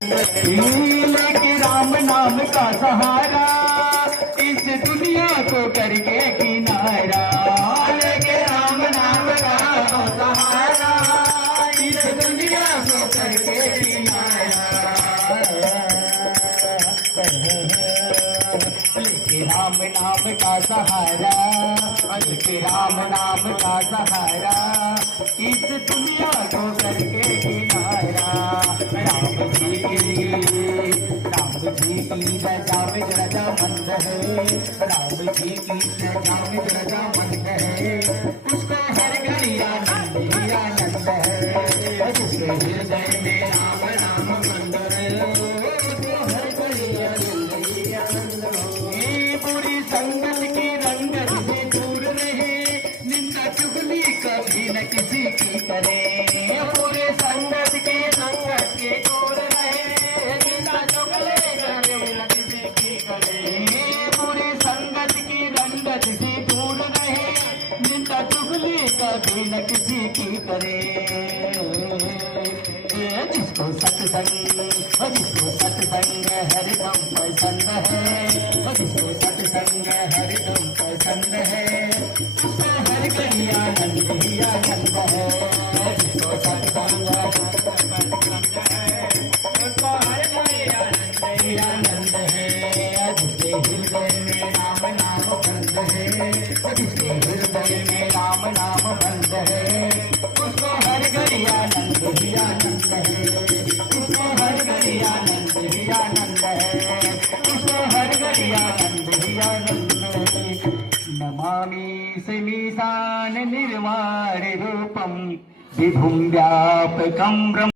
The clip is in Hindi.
लेके राम नाम का सहारा, इस दुनिया को करके किनारा। लेके राम नाम का सहारा, इस दुनिया को करके किनारा। लेके राम नाम का सहारा, लेके राम नाम का सहारा, इस दुनिया को करके किनारा। राम जी की रजा में रजा मंद है, राम जी की रजा में रजा मंद है, उसको हर घड़ी आनंद ही आनंद है। जिसके हृदय में राम नाम मंद है, उसको हर घड़ी आनंद ही आनंद है। बुरी संगत की रंगत से दूर रहे, निंदा चुगली कभी न किसी की करे। बुरे संगत के दूर रहे, निंदा चुगली कभी न किसी की करे। बुरी संगत की रंगत से दूर रहे, निंदा चुगली कभी न किसी की करे। जिसको सत्संग हरदम पसंद है, जिसको सत्संग हरदम पसंद है, उसको हर घड़ी आनंद ही आनंद है। जिसको सत्संग पसंद है, उसको हर घड़ी आनंद ही आनंद है। जिसके हृदय में राम नाम बंद है, जिसके हृदय में राम नाम बंद है, उसको हर घड़ी आनंद ही आनंद है। उसको हर घड़ी आनंद ही आनंद है, उसको हर घड़ी आनंद ही आनंद है। नमामि समीशान निर्वाण रूपम विभुं व्यापकं ब्रह्म।